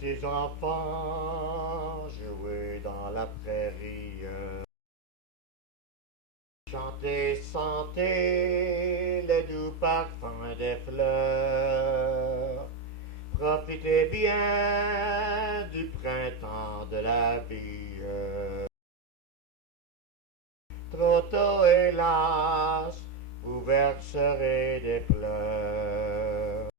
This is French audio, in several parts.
Petits enfants, jouez dans la prairie. Chantez, sentez le doux parfum des fleurs. Profitez bien du printemps de la vie. Trop tôt, hélas, vous verserez des pleurs.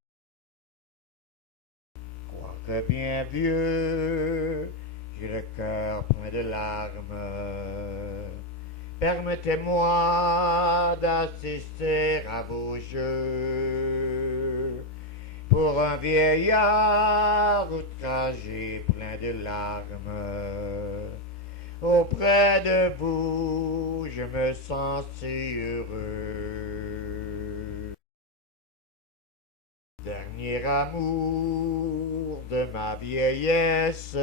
Quoique bien vieux, j'ai le cœur plein de larmes. Permettez-moi d'assister à vos jeux. Pour un vieillard outragé plein de larmes, auprès de vous, je me sens si heureux. Dernier amour de ma vieillesse,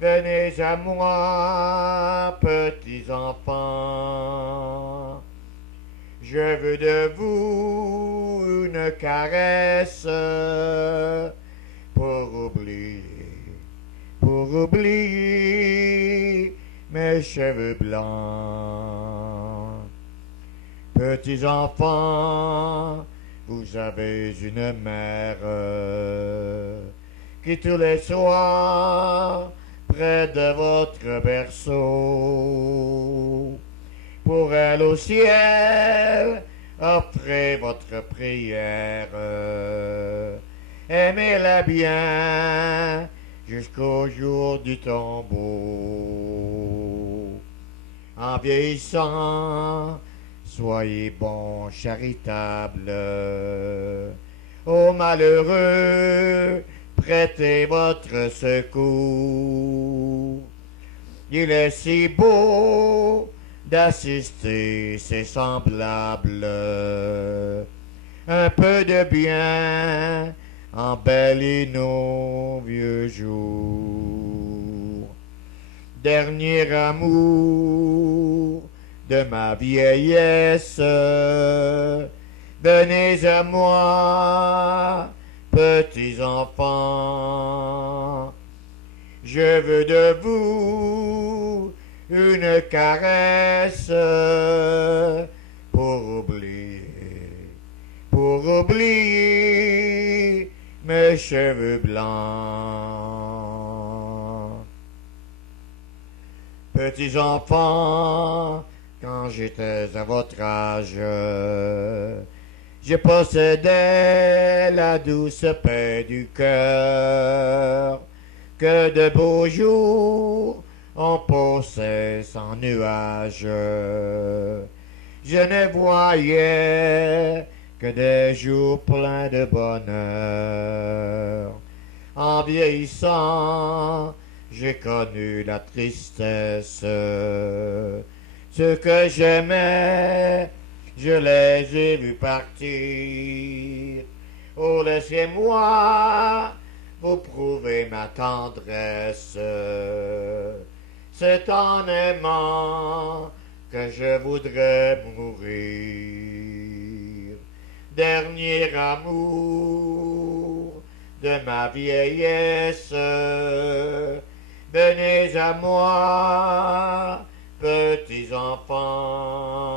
venez à moi, petits enfants. Je veux de vous une caresse pour oublier mes cheveux blancs. Petits enfants, vous avez une mère qui tous les soirs, près de votre berceau, pour elle au ciel, offrez votre prière. Aimez-la bien jusqu'au jour du tombeau. En vieillissant, soyez bons, charitables. Aux malheureux, prêtez votre secours. Il est si beau d'assister ses semblables. Un peu de bien embellit nos vieux jours. Dernier amour de ma vieillesse, venez à moi, petits enfants. Je veux de vous une caresse pour oublier mes cheveux blancs. Petits enfants, quand j'étais à votre âge, je possédais la douce paix du cœur, que de beaux jours on passait sans nuages. Je ne voyais que des jours pleins de bonheur. En vieillissant, j'ai connu la tristesse. Ce que j'aimais, je les ai vus partir. Oh, laissez-moi vous prouver ma tendresse. C'est en aimant que je voudrais mourir. Dernier amour de ma vieillesse, venez à moi, petits enfants.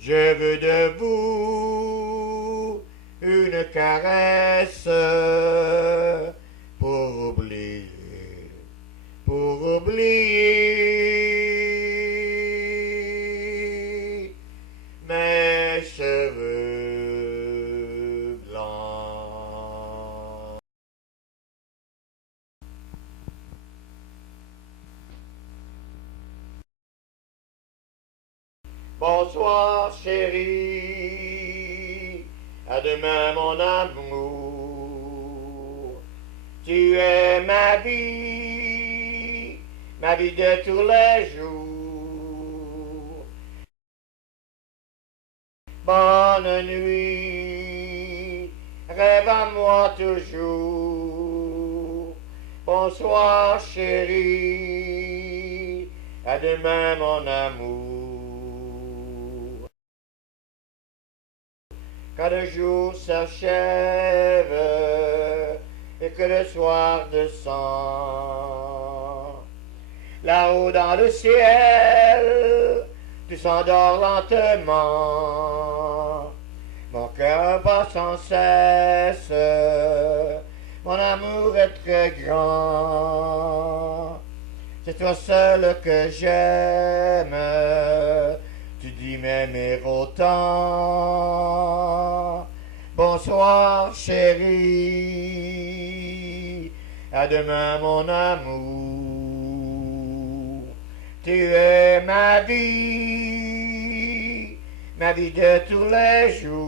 Je veux de vous une caresse pour oublier mes cheveux blancs. Bonsoir chérie, à demain mon amour. Tu es ma vie de tous les jours. Bonne nuit, rêve à moi toujours. Bonsoir chérie, à demain mon amour. Quand le jour s'achève, et que le soir descend. Là-haut dans le ciel, tu s'endors lentement. Mon cœur bat sans cesse, mon amour est très grand. C'est toi seul que j'aime, tu dis m'aimer autant. Bonsoir chérie, à demain mon amour. Tu es ma vie de tous les jours.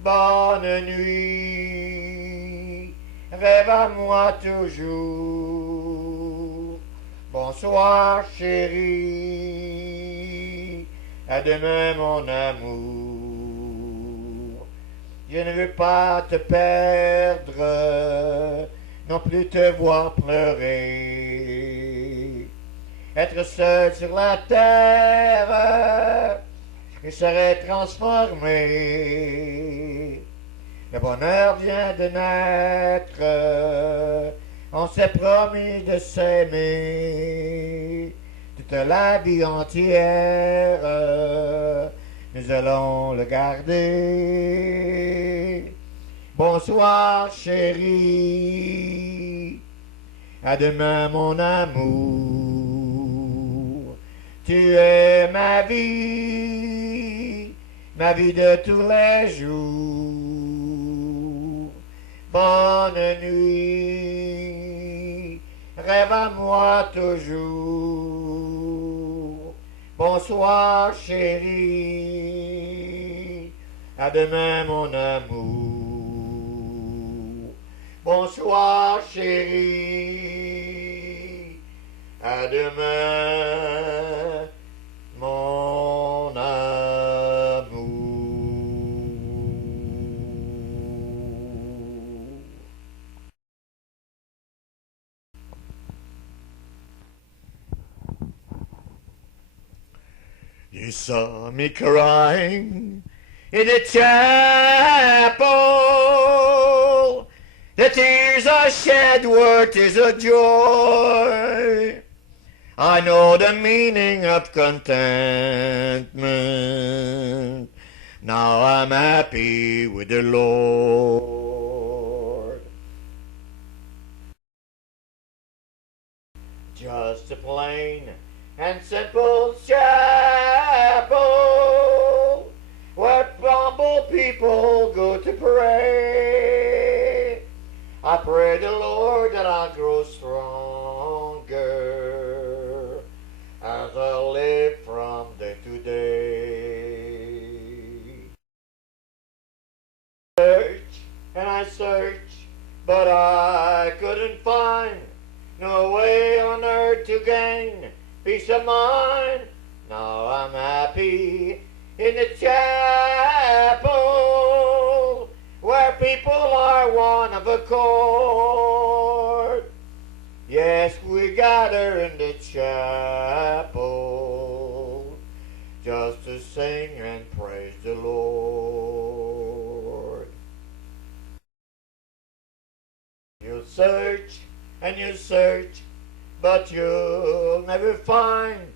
Bonne nuit, rêve à moi toujours. Bonsoir chérie, à demain mon amour. Je ne veux pas te perdre, non plus te voir pleurer. Être seul sur la terre, je serai transformé. Le bonheur vient de naître, on s'est promis de s'aimer. Toute la vie entière, nous allons le garder. Bonsoir chérie, à demain mon amour. Tu es ma vie de tous les jours. Bonne nuit, rêve à moi toujours. Bonsoir chérie, à demain mon amour. Bonsoir chérie, à demain mon amour. You saw me crying in the chapel. The tears I shed were tears of joy. I know the meaning of contentment. Now I'm happy with the Lord. Just a plain and simple chapel where humble people go to pray. I pray the Lord that I'll grow stronger as I live from day to day. I search, but I couldn't find no way on earth to gain peace of mind. Now I'm happy in the chapel where people are one of accord. Yes, we gather in the chapel just to sing and praise the Lord. You'll search and you'll search, but you'll never find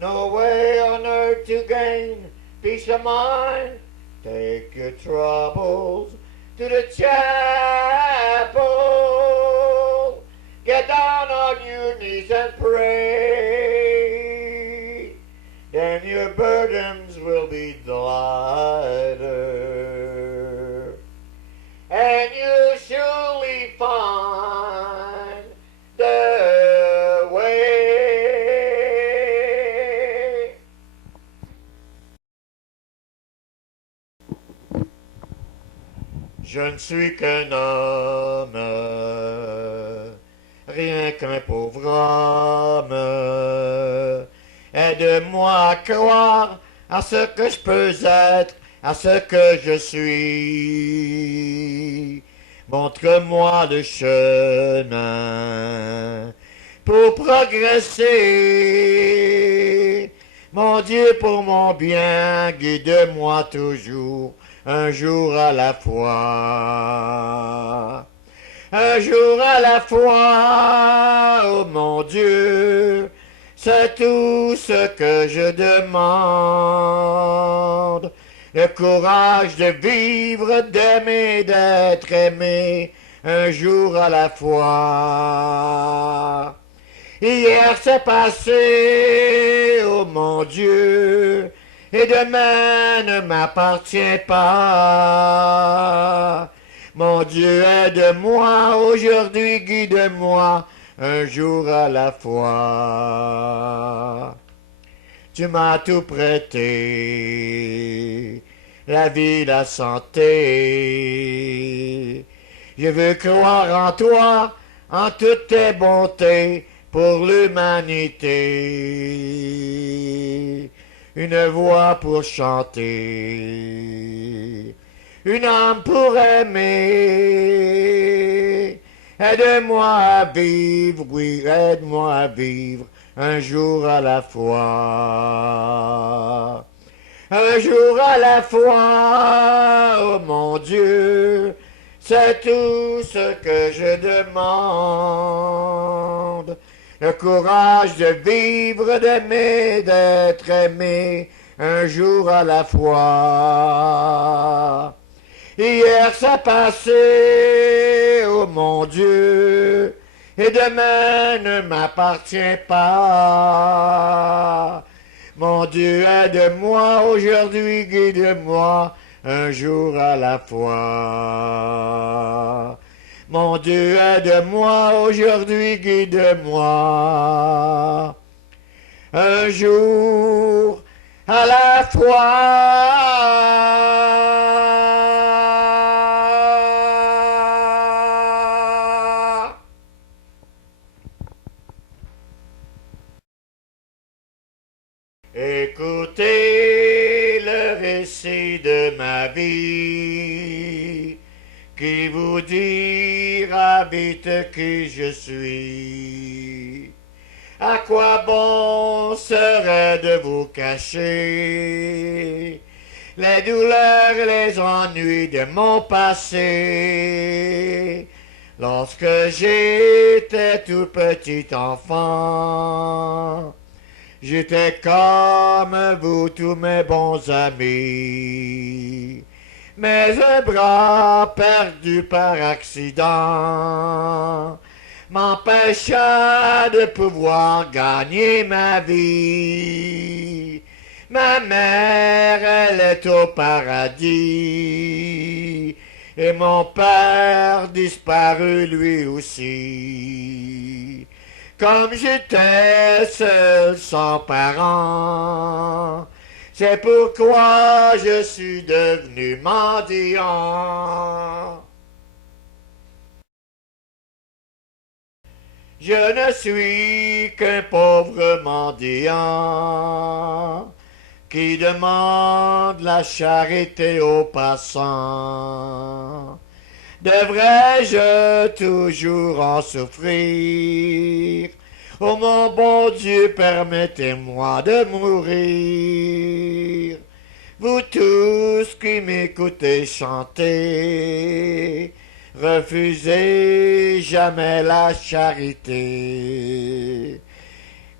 no way on earth to gain peace of mind. Take your troubles to the chapel. Get down on your knees and pray. Then your burdens will be lighter, and you'll surely find the way. Je ne suis qu'un homme, rien qu'un pauvre homme. Aide-moi à croire à ce que je peux être, à ce que je suis. Montre-moi le chemin pour progresser. Mon Dieu, pour mon bien, guide-moi toujours un jour à la fois. Un jour à la fois, oh mon Dieu, c'est tout ce que je demande. Le courage de vivre, d'aimer, d'être aimé, un jour à la fois. Hier c'est passé, oh mon Dieu, et demain ne m'appartient pas. Mon Dieu, aide-moi, aujourd'hui guide-moi, un jour à la fois. Tu m'as tout prêté, la vie, la santé. Je veux croire en toi, en toutes tes bontés, pour l'humanité. Une voix pour chanter, une âme pour aimer. Aide-moi à vivre, oui, aide-moi à vivre, un jour à la fois. Un jour à la fois, oh mon Dieu, c'est tout ce que je demande. Le courage de vivre, d'aimer, d'être aimé, un jour à la fois. Hier ça passé, oh mon Dieu, et demain ne m'appartient pas. Mon Dieu, aide-moi, aujourd'hui guide-moi, un jour à la fois. Mon Dieu, aide-moi, aujourd'hui guide-moi, un jour à la fois. Écoutez le récit de ma vie, qui vous dira vite qui je suis. À quoi bon serait de vous cacher les douleurs et les ennuis de mon passé? Lorsque j'étais tout petit enfant, j'étais comme vous tous mes bons amis. Mais un bras perdu par accident m'empêcha de pouvoir gagner ma vie. Ma mère, elle est au paradis, et mon père disparu lui aussi. Comme j'étais seul sans parents, c'est pourquoi je suis devenu mendiant. Je ne suis qu'un pauvre mendiant qui demande la charité aux passants. Devrais-je toujours en souffrir? Oh mon bon Dieu, permettez-moi de mourir. Vous tous qui m'écoutez chanter, refusez jamais la charité.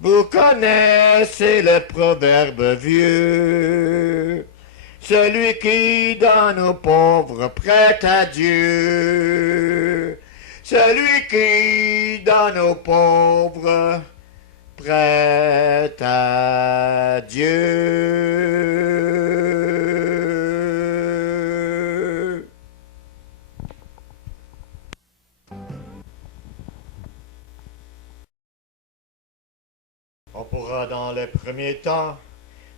Vous connaissez le proverbe vieux, celui qui donne aux pauvres prête à Dieu. Celui qui donne aux pauvres prête à Dieu. On pourra dans le premier temps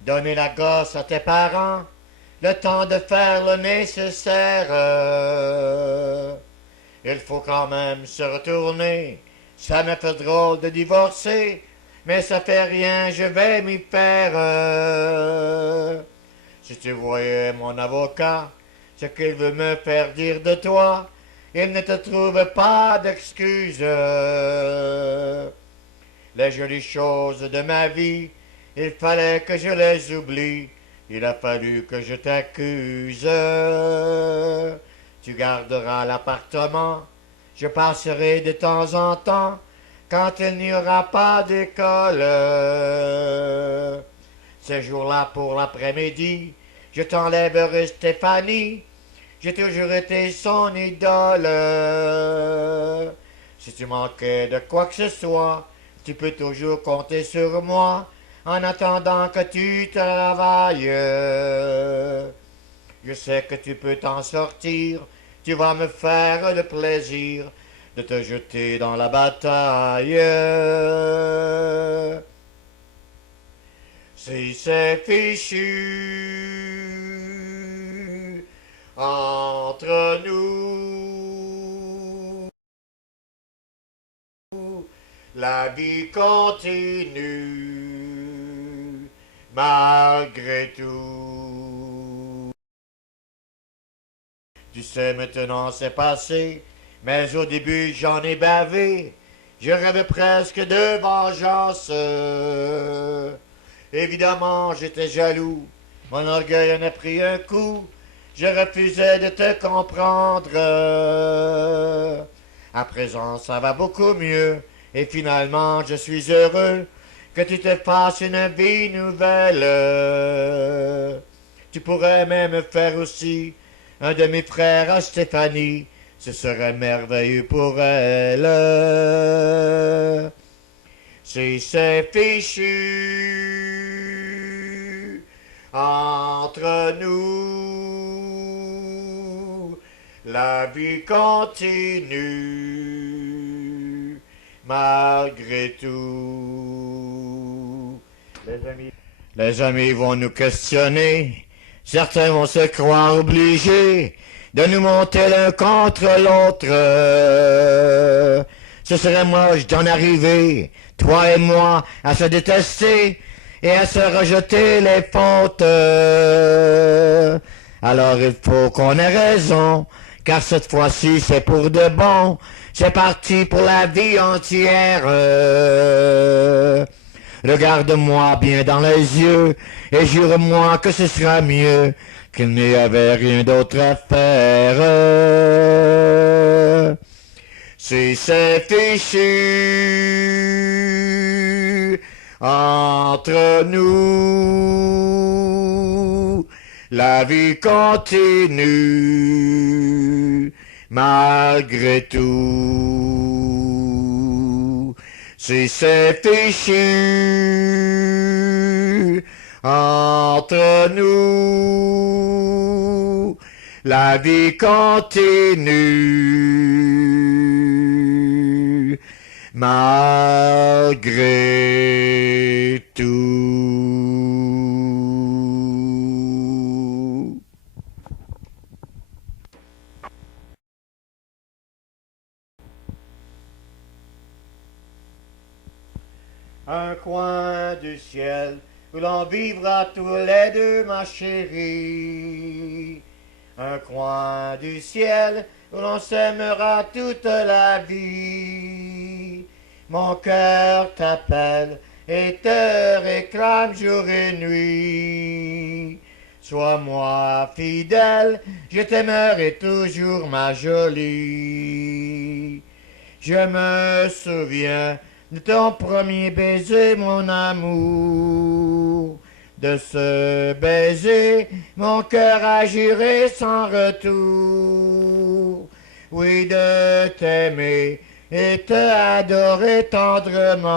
donner la gosse à tes parents, le temps de faire le nécessaire. Il faut quand même se retourner. Ça me fait drôle de divorcer, mais ça fait rien, je vais m'y faire. Si tu voyais mon avocat, ce qu'il veut me faire dire de toi, il ne te trouve pas d'excuses. Les jolies choses de ma vie, il fallait que je les oublie. Il a fallu que je t'accuse. Tu garderas l'appartement. Je passerai de temps en temps quand il n'y aura pas d'école. Ce jour-là pour l'après-midi, je t'enlèverai Stéphanie. J'ai toujours été son idole. Si tu manquais de quoi que ce soit, tu peux toujours compter sur moi en attendant que tu travailles. Je sais que tu peux t'en sortir, tu vas me faire le plaisir de te jeter dans la bataille. Si c'est fichu entre nous, la vie continue malgré tout. Tu sais, maintenant c'est passé, mais au début j'en ai bavé. Je rêvais presque de vengeance. Évidemment, j'étais jaloux. Mon orgueil en a pris un coup. Je refusais de te comprendre. À présent, ça va beaucoup mieux. Et finalement, je suis heureux que tu te fasses une vie nouvelle. Tu pourrais même faire aussi un demi-frère à Stéphanie. Ce serait merveilleux pour elle. Si c'est fichu entre nous, la vie continue malgré tout. Les amis vont nous questionner, certains vont se croire obligés de nous monter l'un contre l'autre. Ce serait moche d'en arriver, toi et moi, à se détester et à se rejeter les fautes. Alors il faut qu'on ait raison, car cette fois-ci c'est pour de bon. C'est parti pour la vie entière. Regarde-moi bien dans les yeux et jure-moi que ce sera mieux, qu'il n'y avait rien d'autre à faire. Si c'est fichu entre nous, la vie continue malgré tout. Si c'est fichu entre nous, la vie continue malgré tout. Un coin du ciel où l'on vivra tous les deux, ma chérie. Un coin du ciel où l'on s'aimera toute la vie. Mon cœur t'appelle et te réclame jour et nuit. Sois-moi fidèle, je t'aimerai toujours, ma jolie. Je me souviens de ton premier baiser, mon amour. De ce baiser, mon cœur a juré sans retour. Oui, de t'aimer et te adorer tendrement.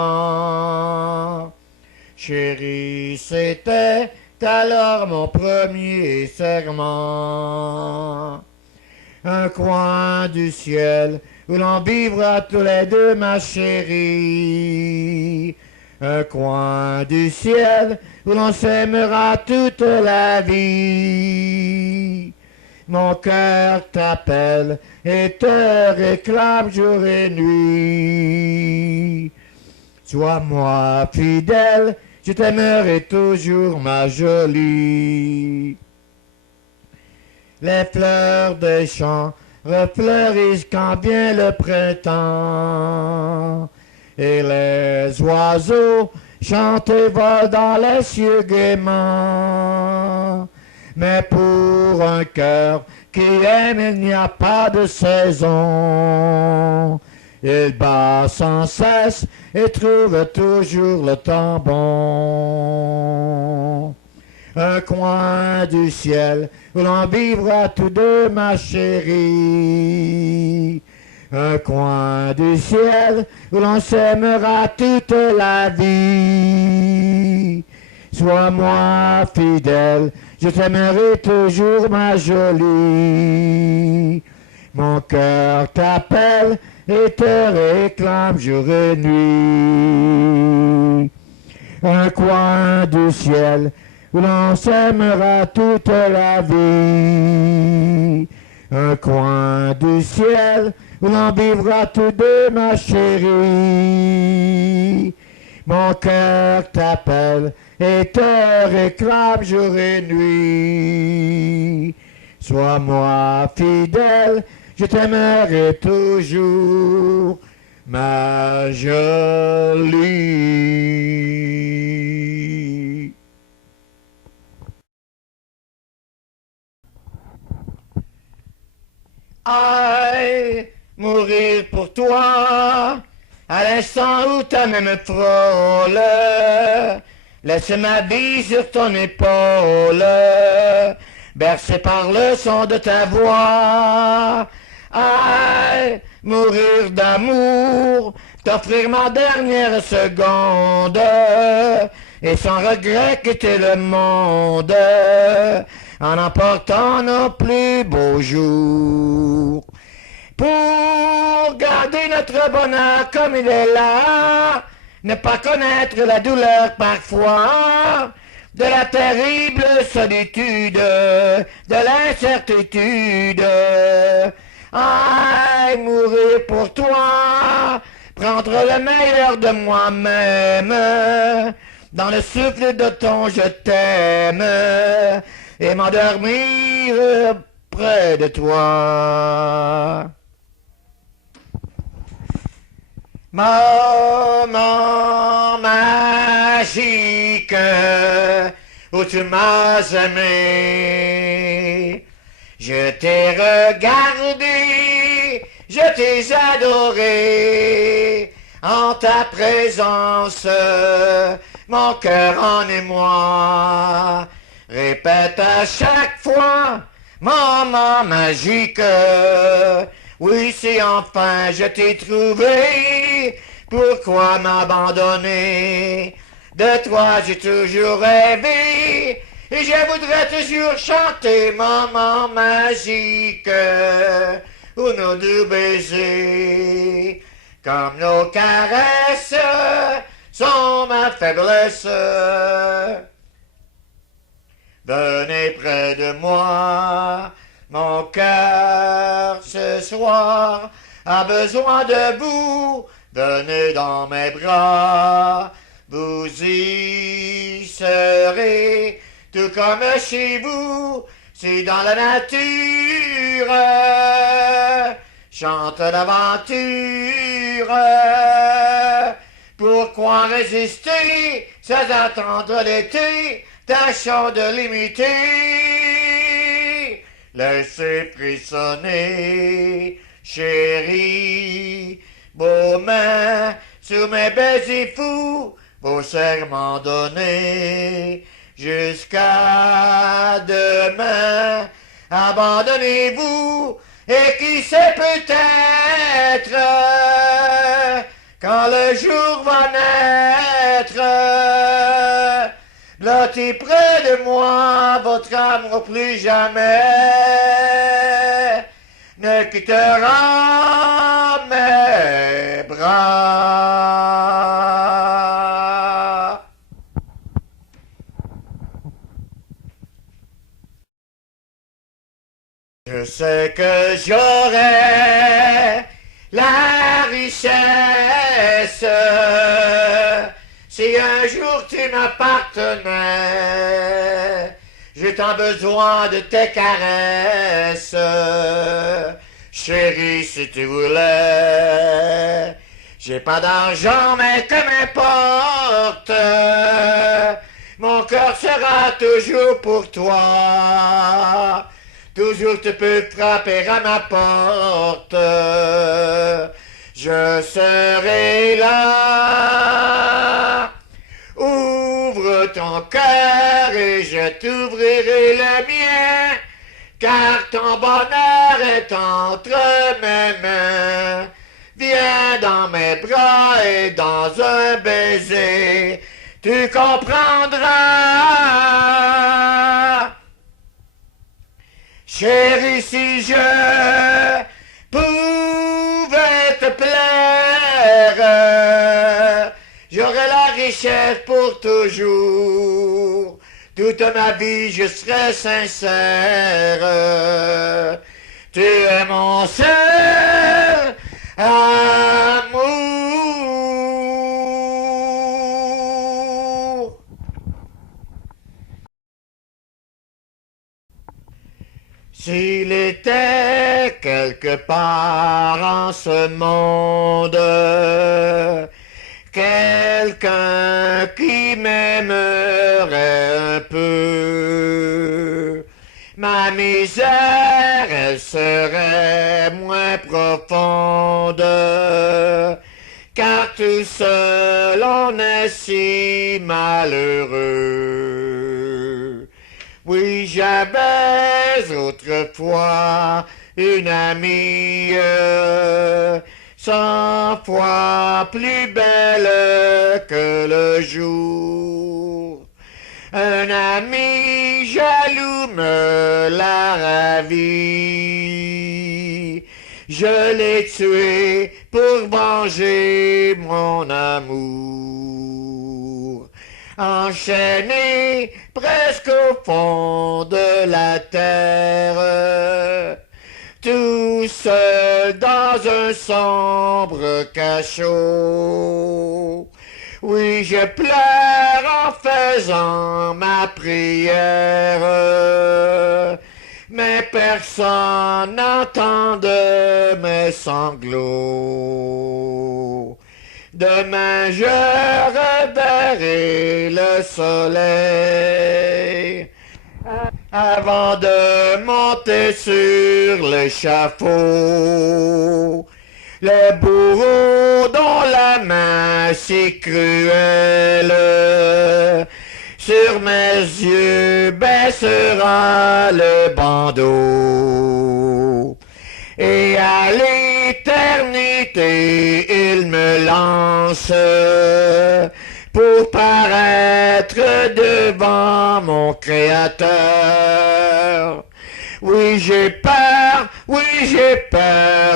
Chérie, c'était alors mon premier serment. Un coin du ciel où l'on vivra tous les deux, ma chérie. Un coin du ciel où l'on s'aimera toute la vie. Mon cœur t'appelle et te réclame jour et nuit. Sois-moi fidèle, je t'aimerai toujours, ma jolie. Les fleurs des champs refleurissent quand vient le printemps. Et les oiseaux chante et vole dans les cieux gaiement. Mais pour un cœur qui aime, il n'y a pas de saison. Il bat sans cesse et trouve toujours le temps bon. Un coin du ciel où l'on vivra tous deux, ma chérie. Un coin du ciel où l'on s'aimera toute la vie. Sois-moi fidèle, je t'aimerai toujours, ma jolie. Mon cœur t'appelle et te réclame jour et nuit. Un coin du ciel où l'on s'aimera toute la vie. Un coin du ciel où l'on vivra tous deux, ma chérie. Mon cœur t'appelle et te réclame jour et nuit. Sois-moi fidèle, je t'aimerai toujours, ma jolie. Aïe, mourir pour toi, à l'instant où ta main me frôle, laisse ma vie sur ton épaule, bercé par le son de ta voix. Aïe, mourir d'amour, t'offrir ma dernière seconde, et sans regret quitter le monde, en emportant nos plus beaux jours. Pour garder notre bonheur comme il est là, ne pas connaître la douleur parfois, de la terrible solitude, de l'incertitude. Aïe, mourir pour toi, prendre le meilleur de moi-même, dans le souffle de ton je t'aime, et m'endormir près de toi. Moment magique où tu m'as aimé, je t'ai regardé, je t'ai adoré, en ta présence, mon cœur en émoi, répète à chaque fois, moment magique, oui, si enfin je t'ai trouvé, pourquoi m'abandonner? De toi j'ai toujours rêvé, et je voudrais toujours chanter moment magique, où nos deux baisers, comme nos caresses, sont ma faiblesse. Venez près de moi, mon cœur ce soir a besoin de vous, venez dans mes bras, vous y serez, tout comme chez vous, si dans la nature, chante l'aventure. Pourquoi résister sans attendre l'été, tâchons de l'imiter. Laissez frissonner, chérie, vos mains sur mes baisers fous, vos serments donnés, jusqu'à demain. Abandonnez-vous, et qui sait peut-être, quand le jour va naître, blotti près de moi, votre amour plus jamais ne quittera mes bras. Je sais que j'aurai la richesse si un jour tu m'appartenais. J'ai tant besoin de tes caresses, chérie, si tu voulais J'ai pas d'argent, mais que m'importe. Mon cœur sera toujours pour toi. Toujours tu peux frapper à ma porte. Je serai là. Ouvre ton cœur et je t'ouvrirai le mien. Car ton bonheur est entre mes mains. Viens dans mes bras et dans un baiser, tu comprendras. Chérie, si je pouvais te plaire, j'aurais la richesse pour toujours. Toute ma vie, je serai sincère. Tu es mon seul amour. S'il était quelque part en ce monde quelqu'un qui m'aimerait un peu, ma misère, elle serait moins profonde, car tout seul on est si malheureux. Oui, j'avais autrefois une amie 100 fois plus belle que le jour. Un ami jaloux me l'a ravie. Je l'ai tué pour venger mon amour. Enchaîné presque au fond de la terre, tout seul dans un sombre cachot. Oui, je pleure en faisant ma prière, mais personne n'entend de mes sanglots. Demain je reverrai le soleil avant de monter sur l'échafaud. Le bourreau dont la main si cruelle sur mes yeux baissera le bandeau. Et à l'éternité il me lance pour paraître devant mon Créateur. Oui, j'ai peur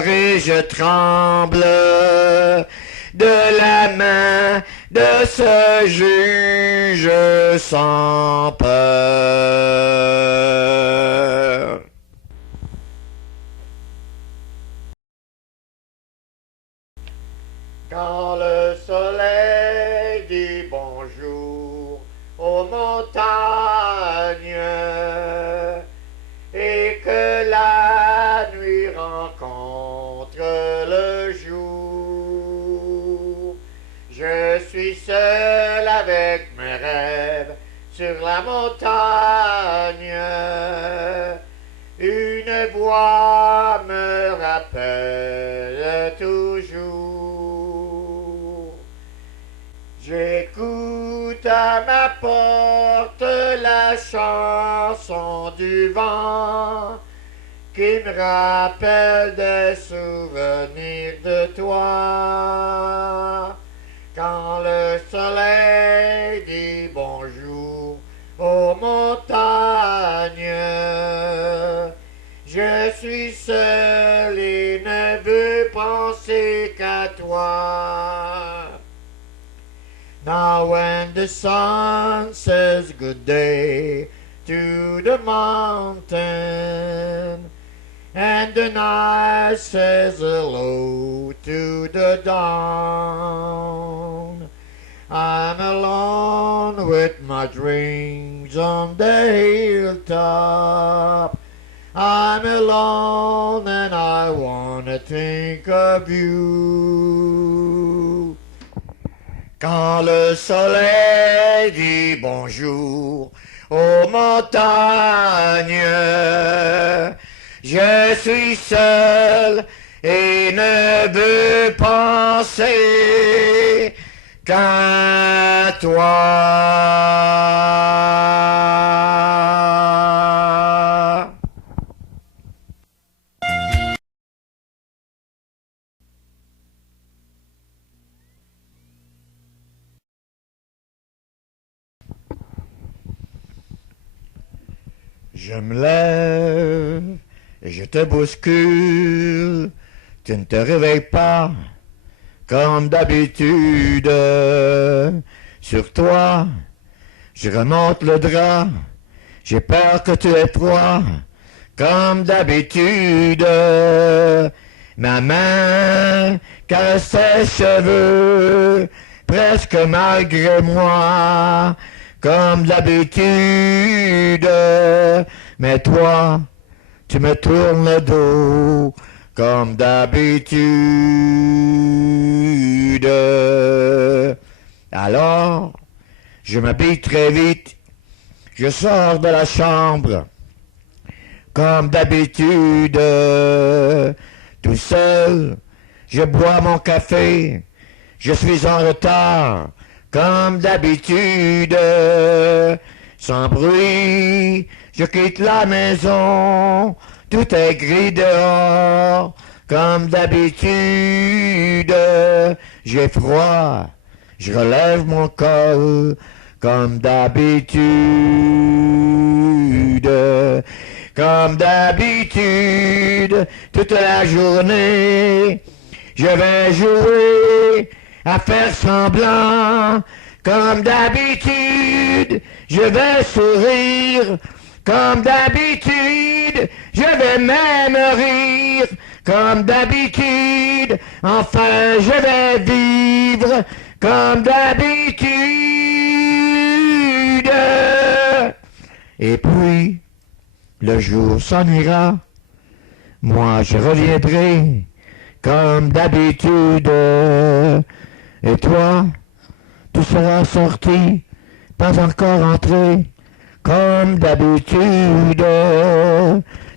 et je tremble de la main de ce juge sans peur. Quand le soleil dit bonjour aux montagnes et que la nuit rencontre le jour, je suis seul avec mes rêves sur la montagne. Une voix me rappelle toujours. J'écoute à ma porte la chanson du vent qui me rappelle des souvenirs de toi. Quand le soleil dit bonjour aux montagnes, je suis seul et ne veux penser qu'à toi. Now when the sun says good day to the mountain, and the night says hello to the dawn, I'm alone with my dreams on the hilltop. I'm alone and I wanna think of you. Quand le soleil dit bonjour aux montagnes, je suis seul et ne veux penser qu'à toi. Je me lève et je te bouscule, tu ne te réveilles pas comme d'habitude. Sur toi, je remonte le drap, j'ai peur que tu aies froid comme d'habitude. Ma main caresse tes cheveux, presque malgré moi, comme d'habitude. Mais toi, tu me tournes le dos, comme d'habitude. Alors, je m'habille très vite, je sors de la chambre, comme d'habitude. Tout seul, je bois mon café, je suis en retard, comme d'habitude. Sans bruit, je quitte la maison, tout est gris dehors, comme d'habitude. J'ai froid, je relève mon col, comme d'habitude. Comme d'habitude, toute la journée, je vais jouer à faire semblant. Comme d'habitude, je vais sourire. Comme d'habitude, je vais même rire. Comme d'habitude, enfin je vais vivre. Comme d'habitude. Et puis, le jour s'en ira. Moi, je reviendrai comme d'habitude. Et toi, tu seras sorti, pas encore entré, comme d'habitude.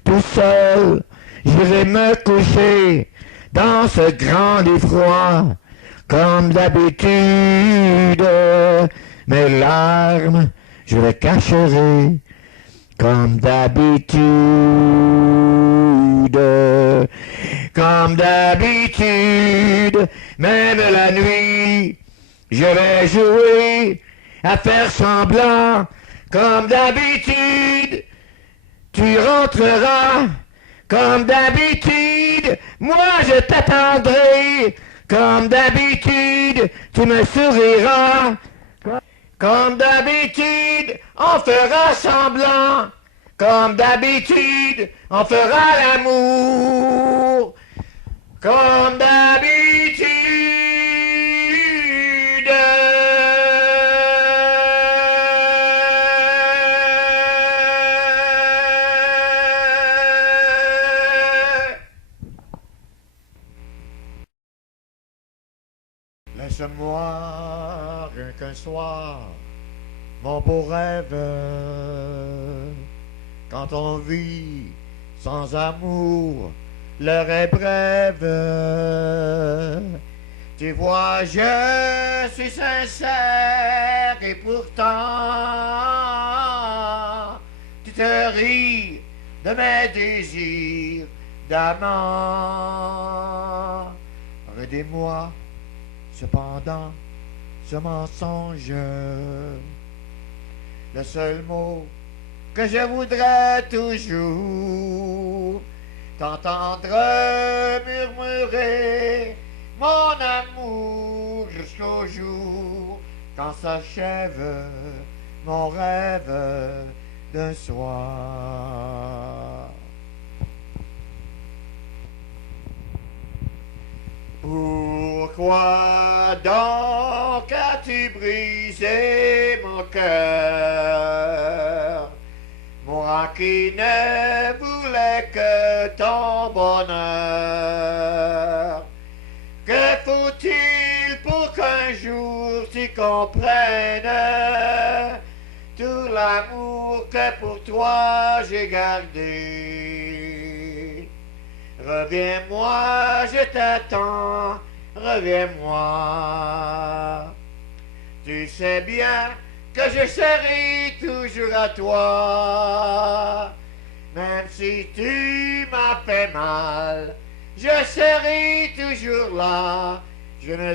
Tout seul, j'irai me coucher dans ce grand lit froid, comme d'habitude. Mes larmes, je les cacherai, comme d'habitude. Comme d'habitude, même la nuit, je vais jouer à faire semblant. Comme d'habitude, tu rentreras. Comme d'habitude, moi je t'attendrai. Comme d'habitude, tu me souriras. Comme d'habitude, on fera semblant. Comme d'habitude, on fera l'amour. Comme d'habitude. Laisse-moi rien qu'un soir, mon beau rêve. Quand on vit sans amour, l'heure est brève. Tu vois, je suis sincère et pourtant tu te ris de mes désirs d'amant. Aidez-moi cependant ce mensonge. Le seul mot que je voudrais toujours t'entendre murmurer mon amour jusqu'au jour quand s'achève mon rêve d'un soir. Pourquoi donc as-tu brisé mon cœur? Moi qui ne voulais que ton bonheur. Que faut-il pour qu'un jour tu comprennes tout l'amour que pour toi j'ai gardé. Reviens-moi, je t'attends, reviens-moi. Tu sais bien que je serai toujours à toi. Même si tu m'as fait mal, je serai toujours là. Je ne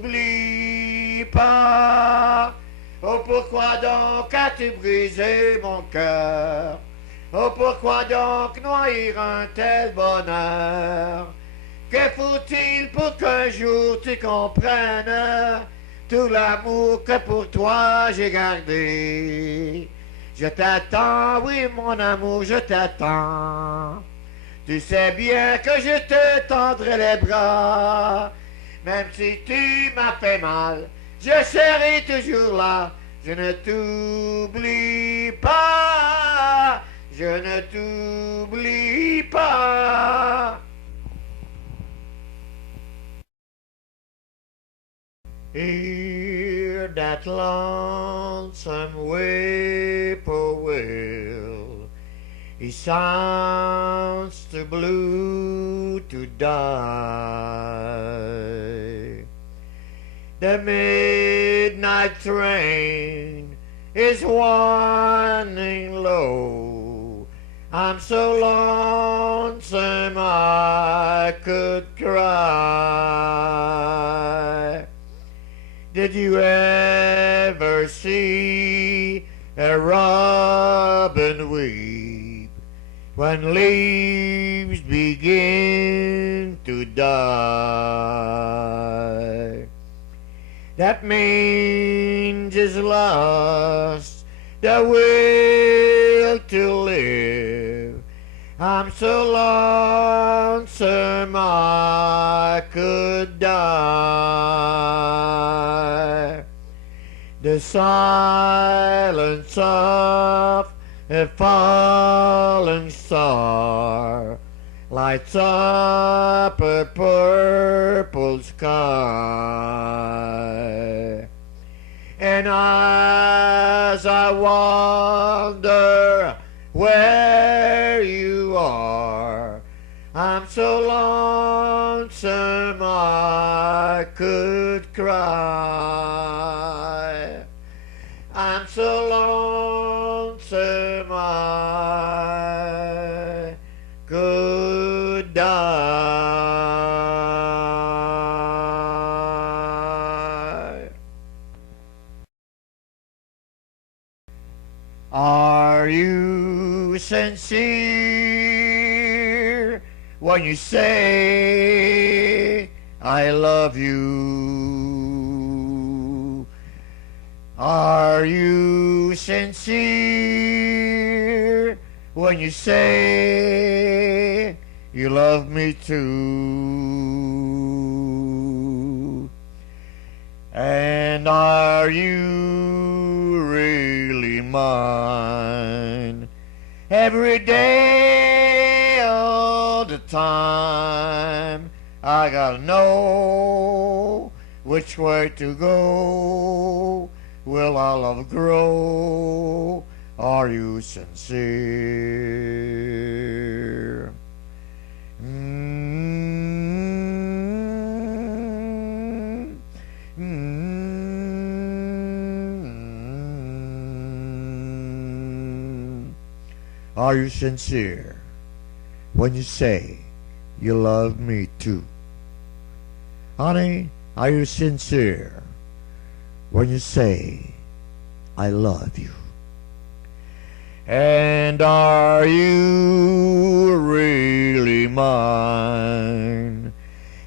t'oublie pas. Oh, pourquoi donc as-tu brisé mon cœur? Oh, pourquoi donc noyer un tel bonheur? Que faut-il pour qu'un jour tu comprennes tout l'amour que pour toi j'ai gardé? Je t'attends, oui mon amour, je t'attends. Tu sais bien que je te tendrai les bras. Même si tu m'as fait mal, je serai toujours là. Je ne t'oublie pas. Je ne t'oublie pas. Hear that lonesome whippoorwill. He sounds too blue to die. The midnight train is winding low. I'm so lonesome I could cry. Did you ever see a robin weep when leaves begin to die? That means he's lost the will to live. I'm so lonesome I could die. The silence of a falling star lights up a purple sky. And as I wonder where you are, I'm so lonesome I could cry. I'm so lonesome I could die. Are you sincere when you say I love you? Are you sincere when you say you love me too? And are you really mine every day, all the time? I gotta know which way to go. Will our love grow? Are you sincere? Mm-hmm. Mm-hmm. Are you sincere when you say you love me too? Honey, are you sincere when you say I love you? And are you really mine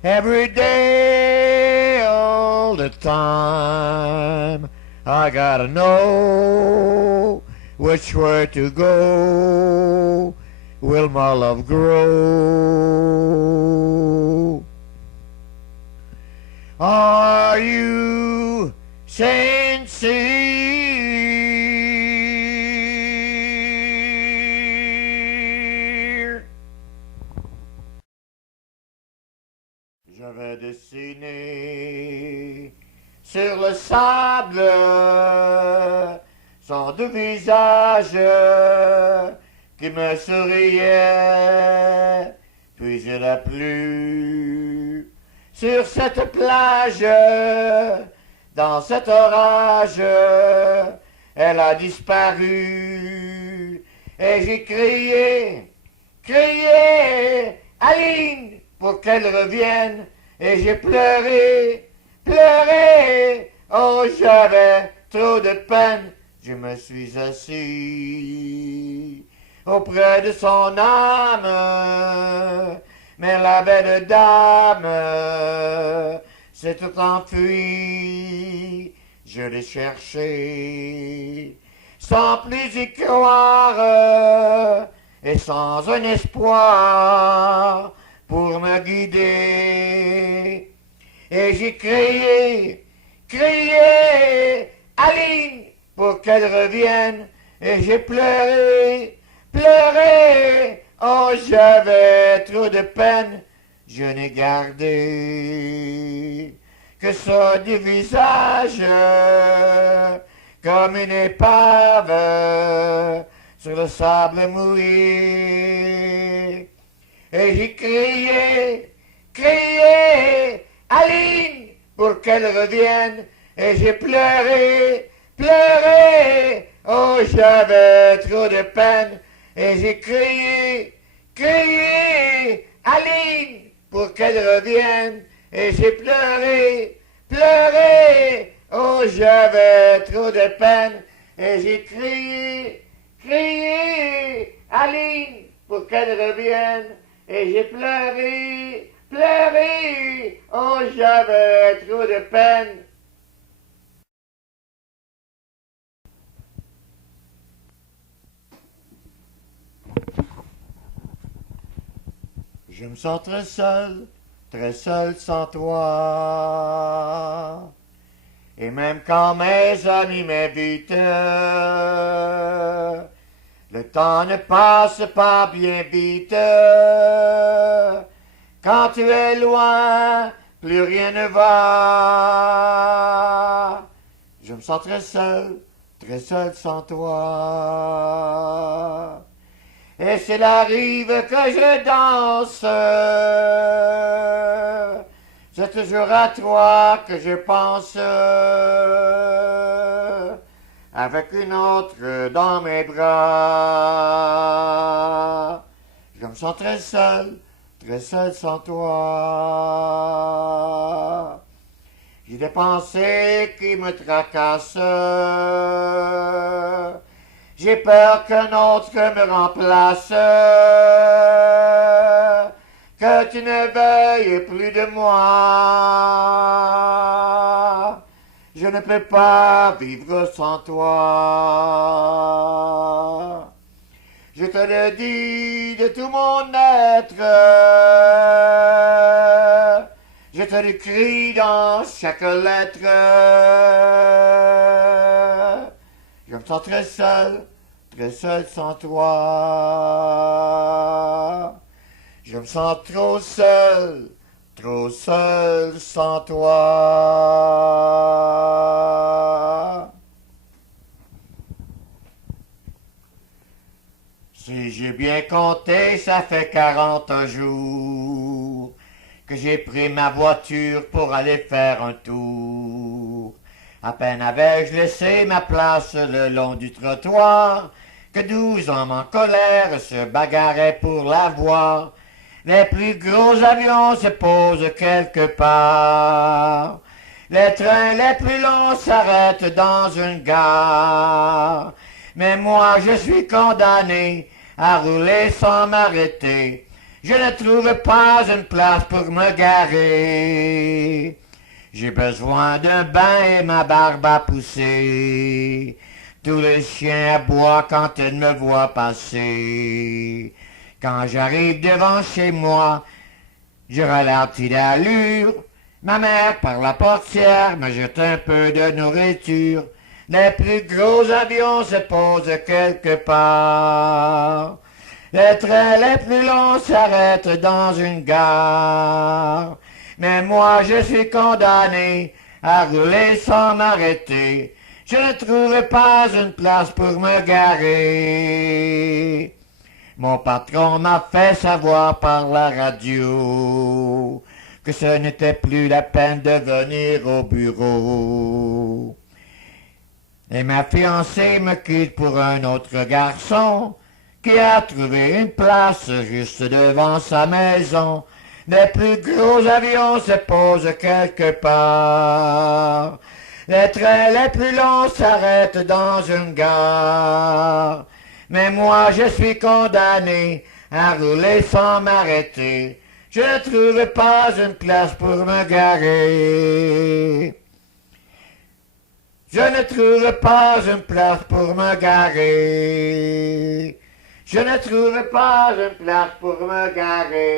every day, all the time? I gotta know which way to go. Will my love grow? Are you sincere? Je vais dessiner sur le sable, son doux visage qui me souriait, puis il a plu sur cette plage, dans cet orage, elle a disparu, et j'ai crié, Aline, pour qu'elle revienne, et j'ai pleuré, oh j'avais trop de peine, je me suis assis auprès de son âme, mais la belle dame s'est tout enfuie, je l'ai cherchée, sans plus y croire, et sans un espoir pour me guider. Et j'ai crié, Aline, pour qu'elle revienne, et j'ai pleuré, oh j'avais trop de peine, je n'ai gardé que ça du visage, comme une épave sur le sable mouillé. Et j'ai crié, Aline, pour qu'elle revienne, et j'ai pleuré, oh j'avais trop de peine, et j'ai crié, Aline, pour qu'elle revienne, et j'ai pleuré, oh j'avais trop de peine, et j'ai crié, Aline, pour qu'elle revienne, et j'ai pleuré, oh j'avais trop de peine. Je me sens très seul sans toi. Et même quand mes amis m'invitent, le temps ne passe pas bien vite. Quand tu es loin, plus rien ne va. Je me sens très seul sans toi. Et s'il arrive que je danse, c'est toujours à toi que je pense, avec une autre dans mes bras. Je me sens très seul sans toi. J'ai des pensées qui me tracassent. J'ai peur qu'un autre me remplace, que tu ne veuilles plus de moi. Je ne peux pas vivre sans toi. Je te le dis de tout mon être. Je te l'écris dans chaque lettre. Je me sens très seul sans toi. Je me sens trop seul sans toi. Si j'ai bien compté, ça fait 40 jours que j'ai pris ma voiture pour aller faire un tour. À peine avais-je laissé ma place le long du trottoir, que 12 hommes en colère se bagarraient pour l'avoir. Les plus gros avions se posent quelque part. Les trains les plus longs s'arrêtent dans une gare. Mais moi je suis condamné à rouler sans m'arrêter. Je ne trouve pas une place pour me garer. J'ai besoin d'un bain et ma barbe a poussé. Tous les chiens aboient quand ils me voient passer. Quand j'arrive devant chez moi, je ralentis l'allure. Ma mère, par la portière, me jette un peu de nourriture. Les plus gros avions se posent quelque part. Les trains les plus longs s'arrêtent dans une gare. Mais moi je suis condamné à rouler sans m'arrêter. Je ne trouvais pas une place pour me garer. Mon patron m'a fait savoir par la radio que ce n'était plus la peine de venir au bureau. Et ma fiancée me quitte pour un autre garçon qui a trouvé une place juste devant sa maison. Les plus gros avions se posent quelque part. Les trains les plus longs s'arrêtent dans une gare. Mais moi je suis condamné à rouler sans m'arrêter. Je ne trouve pas une place pour me garer. Je ne trouve pas une place pour me garer. Je ne trouve pas une place pour me garer.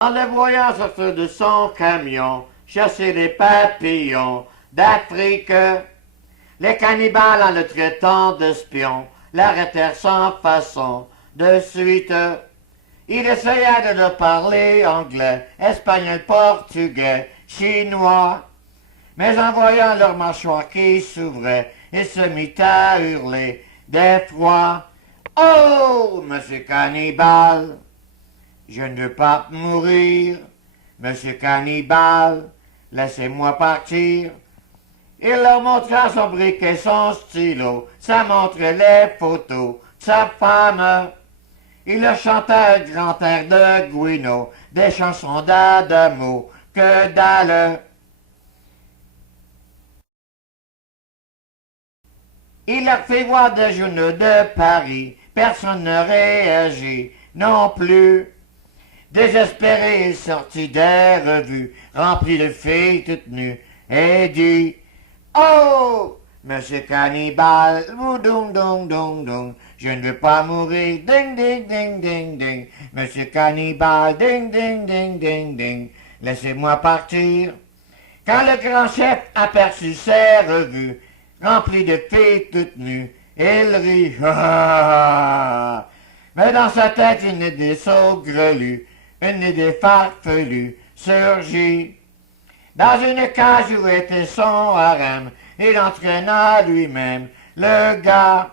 En le voyant sortir de son camion, chasser les papillons d'Afrique, les cannibales en le traitant d'espion l'arrêtèrent sans façon. De suite, il essaya de leur parler anglais, espagnol, portugais, chinois. Mais en voyant leur mâchoire qui s'ouvrait, il se mit à hurler d'effroi. « Oh, monsieur cannibale, je ne veux pas mourir. Monsieur cannibale, laissez-moi partir. » Il leur montra son briquet, son stylo, ça montrait les photos de sa femme. Il leur chanta un grand air de Guino, des chansons d'Adamo, que dalle. Il leur fait voir des journaux de Paris, personne ne réagit non plus. Désespéré, il sortit des revues, remplies de filles toutes nues, et dit « Oh, monsieur cannibale, dong dong dong dong, je ne veux pas mourir, ding ding ding ding ding, monsieur cannibale, ding ding ding ding ding, laissez-moi partir. » Quand le grand chef aperçut ses revues, remplies de filles toutes nues, il rit, mais dans sa tête une idée saugrelue, une idée farfelue surgit. Dans une cage où était son harem, il entraîna lui-même le gars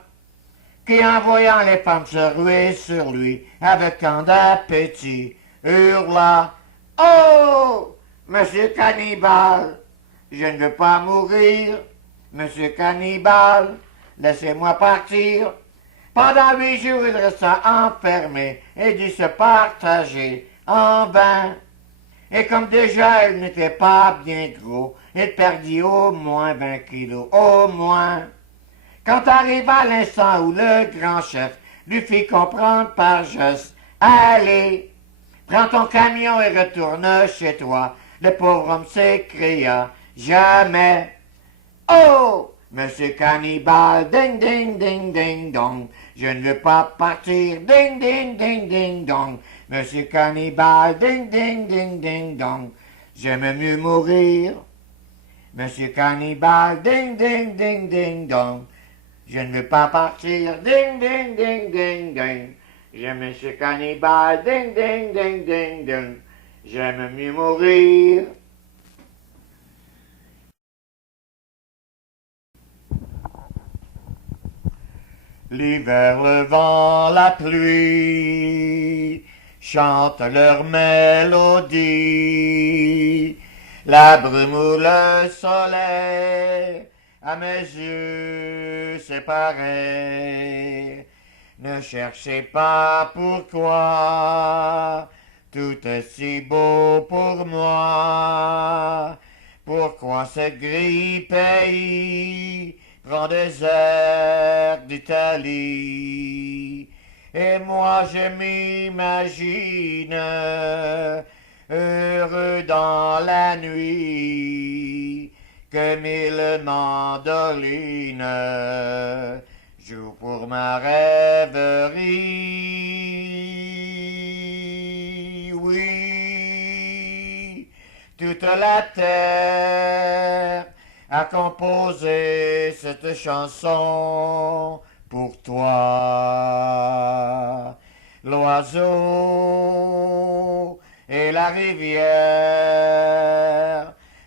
qui, en voyant les femmes se ruer sur lui avec tant d'appétit, hurla « Oh, monsieur cannibale, je ne veux pas mourir, monsieur cannibale, laissez-moi partir. » Pendant 8 jours, il resta enfermé et dut se partager en vain. Et comme déjà il n'était pas bien gros, il perdit au moins 20 kilos, au moins. Quand arriva l'instant où le grand chef lui fit comprendre par geste, « Allez, prends ton camion et retourne chez toi. » Le pauvre homme s'écria, « Jamais. » « Oh, monsieur cannibale, ding ding ding ding dong, je ne veux pas partir, ding ding ding ding dong. Monsieur cannibale, ding ding ding ding dong, j'aime mieux mourir. Monsieur cannibale, ding ding ding ding dong, je ne veux pas partir, ding ding ding ding ding. J'aime monsieur cannibale, ding ding ding ding ding, j'aime mieux mourir. L'hiver, le vent, la pluie chantent leur mélodie. La brume ou le soleil, à mes yeux, c'est pareil. Ne cherchez pas pourquoi, tout est si beau pour moi. Pourquoi ce gris pays prend des airs d'Italie? Et moi je m'imagine heureux dans la nuit, que 1000 mandolines jouent pour ma rêverie. Oui, toute la terre a composé cette chanson pour toi. L'oiseau et la rivière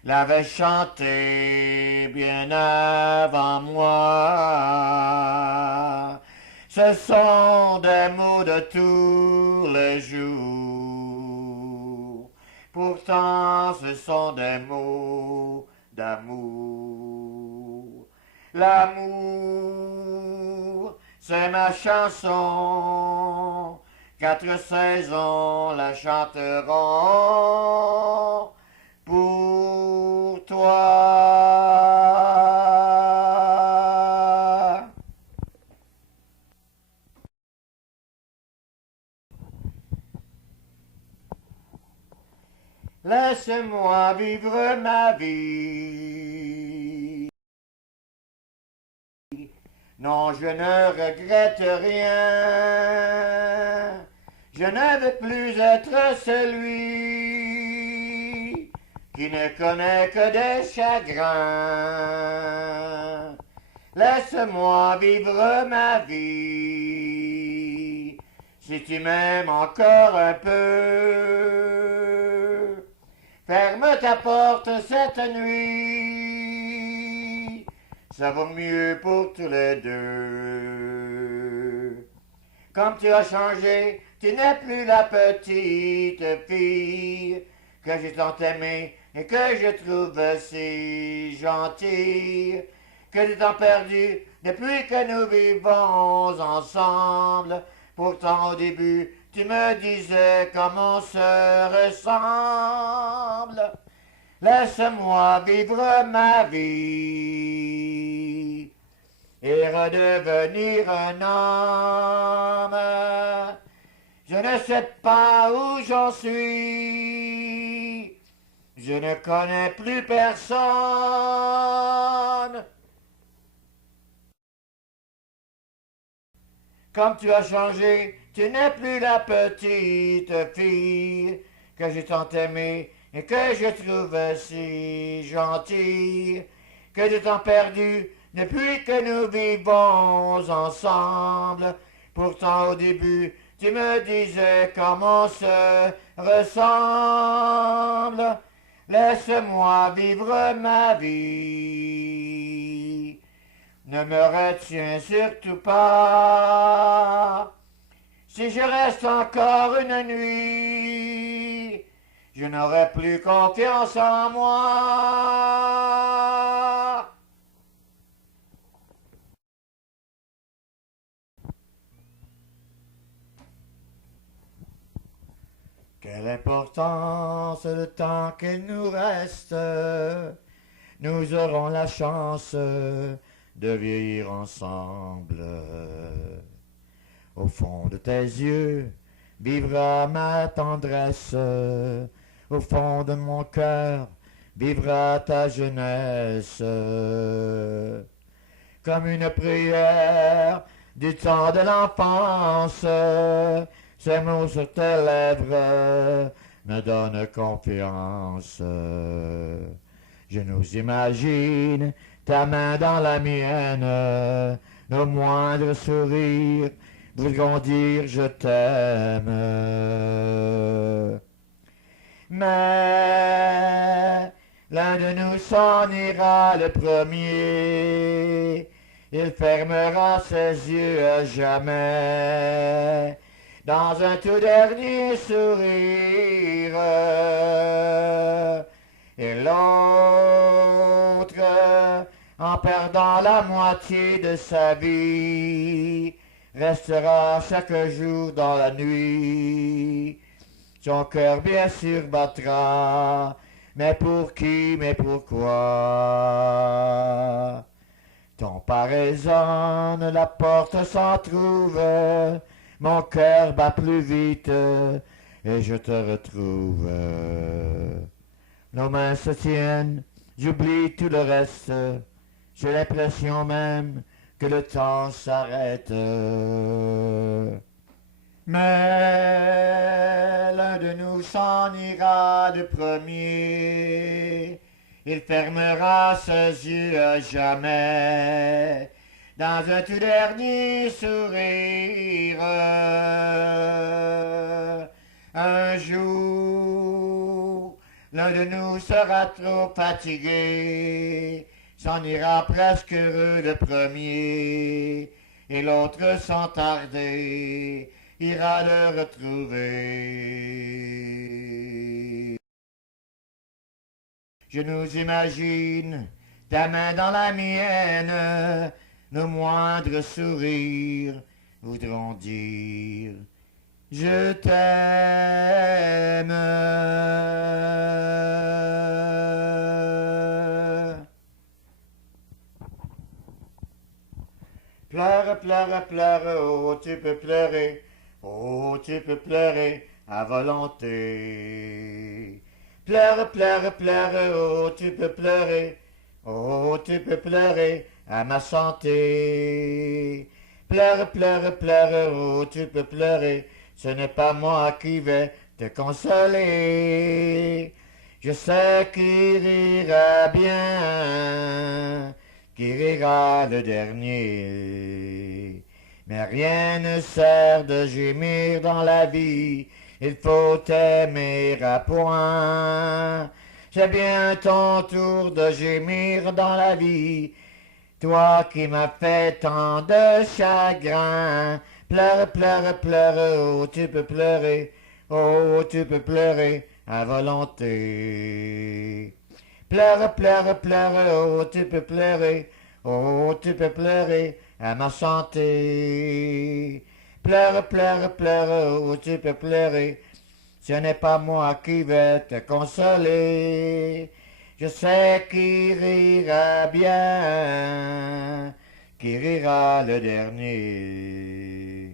l'avait chanté bien avant moi. Ce sont des mots de tous les jours. Pourtant, ce sont des mots d'amour. L'amour, c'est ma chanson. 4 saisons la chanteront pour toi. Laisse-moi vivre ma vie. Non, je ne regrette rien. Je ne veux plus être celui qui ne connaît que des chagrins. Laisse-moi vivre ma vie. Si tu m'aimes encore un peu, ferme ta porte cette nuit. Ça vaut mieux pour tous les deux. Comme tu as changé, tu n'es plus la petite fille que j'ai tant aimée et que je trouve si gentille. Que du temps perdu depuis que nous vivons ensemble. Pourtant au début, tu me disais comment on se ressemble. Laisse-moi vivre ma vie et redevenir un homme. Je ne sais pas où j'en suis. Je ne connais plus personne. Comme tu as changé, tu n'es plus la petite fille que j'ai tant aimée et que je trouve si gentille. Que du temps perdu depuis que nous vivons ensemble. Pourtant au début, tu me disais comment on se ressemble. Laisse-moi vivre ma vie. Ne me retiens surtout pas. Si je reste encore une nuit, je n'aurai plus confiance en moi. Quelle importance le temps qu'il nous reste. Nous aurons la chance de vieillir ensemble. Au fond de tes yeux vivra ma tendresse. Au fond de mon cœur vivra ta jeunesse. Comme une prière du temps de l'enfance, ces mots sur tes lèvres me donnent confiance. Je nous imagine ta main dans la mienne, nos moindres sourires voudront dire je t'aime. Mais l'un de nous s'en ira le premier, il fermera ses yeux à jamais dans un tout dernier sourire. Et l'autre, en perdant la moitié de sa vie, restera chaque jour dans la nuit. Son cœur bien sûr battra, mais pour qui, mais pourquoi? Ton pas résonne, la porte s'en trouve, mon cœur bat plus vite, et je te retrouve. Nos mains se tiennent, j'oublie tout le reste, j'ai l'impression même que le temps s'arrête. Mais l'un de nous s'en ira le premier, il fermera ses yeux à jamais dans un tout dernier sourire. Un jour, l'un de nous sera trop fatigué, s'en ira presque heureux le premier, et l'autre sans tarder ira le retrouver. Je nous imagine, ta main dans la mienne, nos moindres sourires voudront dire je t'aime. Pleure, pleure, pleure, oh tu peux pleurer, oh tu peux pleurer à volonté. Pleure, pleure, pleure, oh tu peux pleurer, oh tu peux pleurer à ma santé. Pleure, pleure, pleure, oh tu peux pleurer, ce n'est pas moi qui vais te consoler. Je sais qui rira bien, qui rira le dernier. Mais rien ne sert de gémir dans la vie, il faut aimer à point. C'est bien ton tour de gémir dans la vie, toi qui m'as fait tant de chagrin. Pleure, pleure, pleure, oh tu peux pleurer, oh tu peux pleurer à volonté. Pleure, pleure, pleure, oh tu peux pleurer, oh tu peux pleurer à ma santé. Pleure, pleure, pleure, oh tu peux pleurer, ce n'est pas moi qui vais te consoler. Je sais qui rira bien, qui rira le dernier.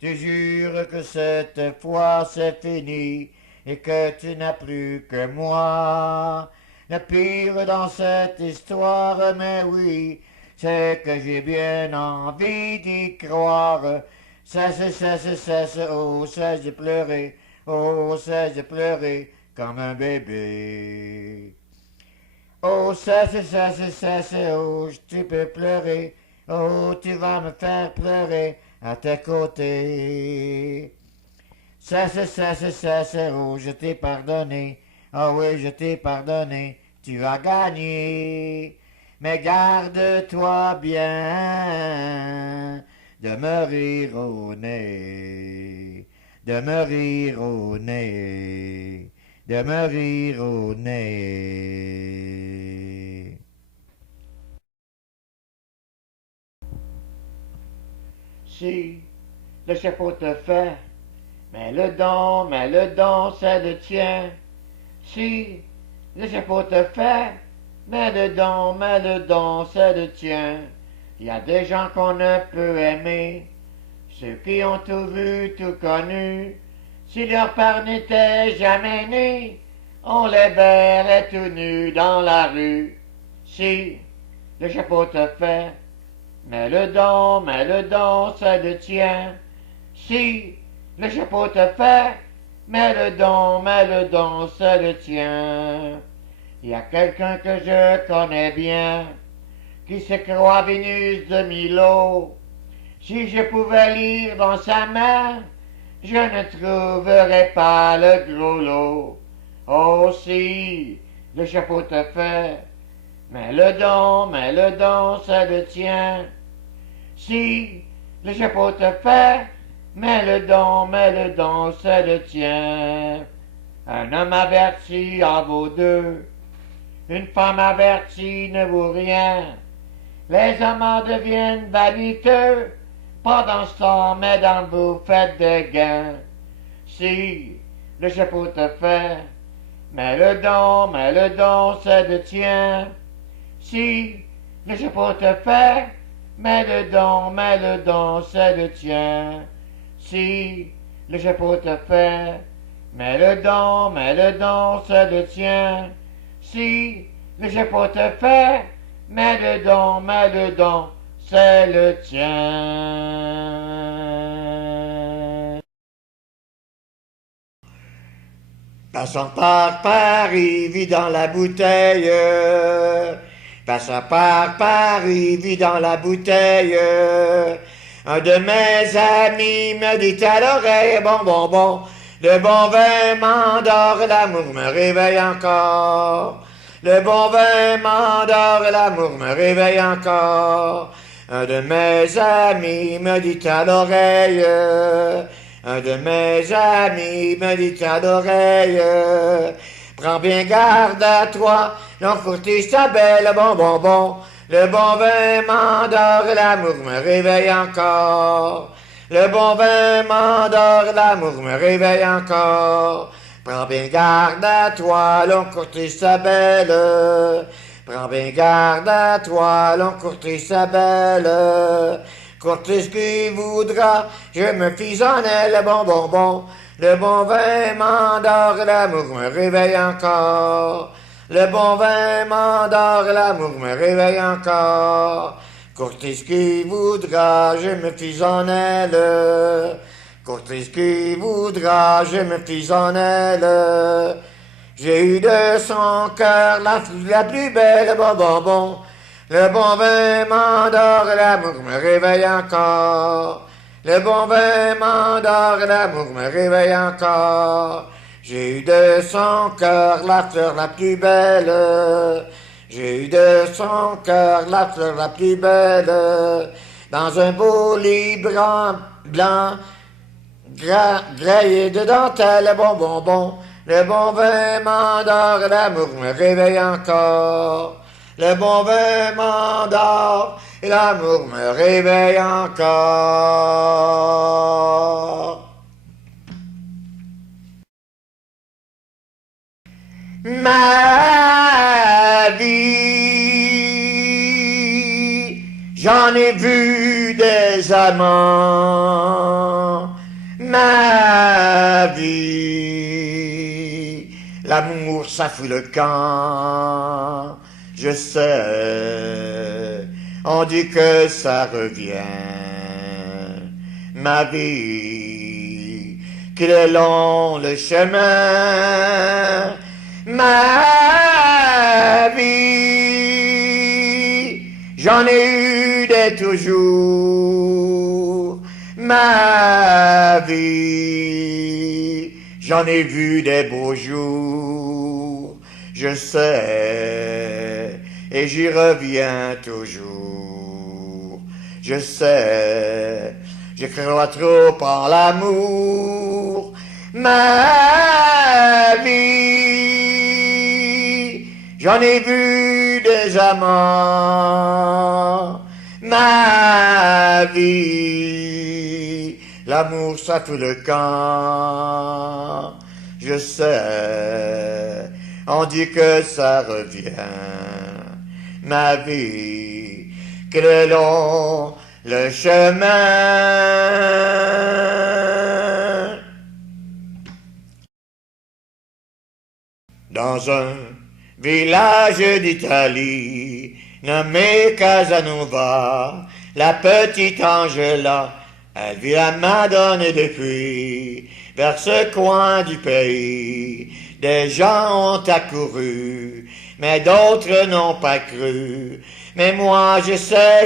Tu jures que cette fois c'est fini et que tu n'as plus que moi. Le pire dans cette histoire, mais oui, c'est que j'ai bien envie d'y croire. Cesse, cesse, cesse, oh, cesse de pleurer, oh, cesse de pleurer comme un bébé. Oh, cesse, cesse, cesse, oh, tu peux pleurer, oh, tu vas me faire pleurer à tes côtés. Cesse, cesse, cesse, oh, je t'ai pardonné, oh oui, je t'ai pardonné, tu as gagné. Mais garde-toi bien de me rire au nez, de me rire au nez, de me rire au nez. Si le chapeau te fait, mais le don, c'est le tien. Si le chapeau te fait, mais le don, c'est le tien. Il y a des gens qu'on ne peut aimer, ceux qui ont tout vu, tout connu. Si leur père n'était jamais né, on les verrait tout nus dans la rue. Si le chapeau te fait, mais le don, c'est le tien. Si le chapeau te fait, mais le don, c'est le tien. Il y a quelqu'un que je connais bien, qui se croit Vénus de Milo. Si je pouvais lire dans sa main, je ne trouverais pas le gros lot. Oh si, le chapeau te fait, mais le don, c'est le tien. Si, le chapeau te fait, mais le don, c'est le tien. Un homme averti en vaut deux, une femme avertie ne vaut rien. Les amants deviennent vaniteux, pendant ce temps, mesdames, vous faites des gains. Si le chapeau te fait, mais le don, c'est le tien. Si le chapeau te fait, mais le don, c'est le tien. Si le chapeau te fait, mais le don, c'est le tien. Si le chapeau te fait, mais le don, c'est le tien. Passons par Paris, vit dans la bouteille. Passons par Paris, vit dans la bouteille. Un de mes amis me dit à l'oreille, bon, Le bon vin m'endort et l'amour me réveille encore. Le bon vin m'endort et l'amour me réveille encore. Un de mes amis me dit à l'oreille, un de mes amis me dit à l'oreille, prends bien garde à toi, l'enfourtige ta belle, bon. Le bon vin m'endort et l'amour me réveille encore. Le bon vin m'endort et l'amour me réveille encore. Prends bien garde à toi, l'on courtise ta belle. Prends bien garde à toi, l'on courtise ta belle. Courtise qui voudra, je me fie en elle, bon. Le bon vin m'endort et l'amour me réveille encore. Le bon vin m'endort et l'amour me réveille encore. Courtise qui voudra, je me fie en elle. Courtise qui voudra, je me fie en elle. J'ai eu de son cœur la plus belle, bon. Le bon vin m'endort et l'amour me réveille encore. Le bon vin m'endort et l'amour me réveille encore. J'ai eu de son cœur la fleur la plus belle. J'ai eu de son cœur la fleur la plus belle. Dans un beau lit blanc, graillé de dentelle, bon. Le bon vin m'endort et l'amour me réveille encore. Le bon vin m'endort et l'amour me réveille encore. Ma vie, j'en ai vu des amants. Ma vie, l'amour ça fout le camp. Je sais, on dit que ça revient. Ma vie, qu'il est long le chemin. Ma vie, j'en ai eu des toujours. Ma vie, j'en ai vu des beaux jours. Je sais, et j'y reviens toujours. Je sais, je crois trop en l'amour. Ma vie, j'en ai vu des amants. Ma vie, l'amour ça fout le camp. Je sais, on dit que ça revient. Ma vie, quel est long le chemin. Dans un village d'Italie, nommé Casanova, la petite Angela, elle vit la Madone depuis, vers ce coin du pays. Des gens ont accouru, mais d'autres n'ont pas cru. Mais moi je sais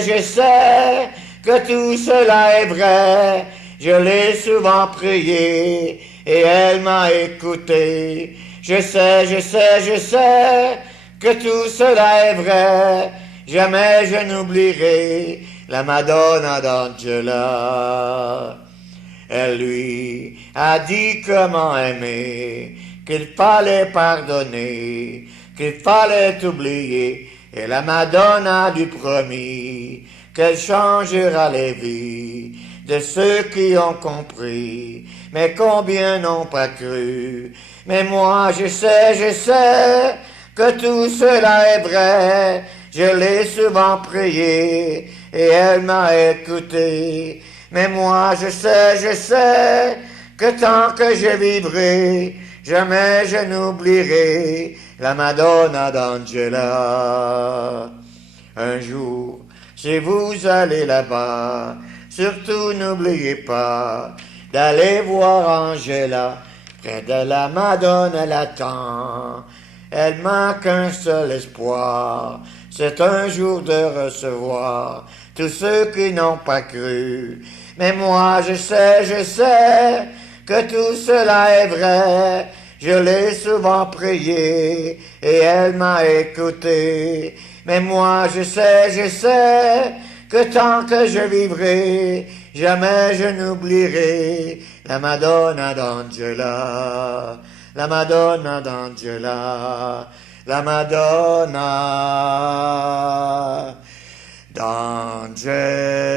que tout cela est vrai. Je l'ai souvent prié et elle m'a écouté. Je sais que tout cela est vrai. Jamais je n'oublierai la Madonna d'Angela. Elle lui a dit comment aimer, qu'il fallait pardonner, qu'il fallait oublier. Et la Madonna lui promit qu'elle changera les vies de ceux qui ont compris, mais combien n'ont pas cru. Mais moi je sais que tout cela est vrai. Je l'ai souvent prié et elle m'a écouté. Mais moi je sais que tant que je vivrai, jamais je n'oublierai la Madonna d'Angela. Un jour, si vous allez là-bas, surtout n'oubliez pas d'aller voir Angela. Près de la Madone, elle attend. Elle manque un seul espoir, c'est un jour de recevoir tous ceux qui n'ont pas cru. Mais moi je sais que tout cela est vrai. Je l'ai souvent prié et elle m'a écouté. Mais moi je sais que tant que je vivrai, jamais je n'oublierai la Madonna d'Angela, la Madonna d'Angela, la Madonna d'Angela.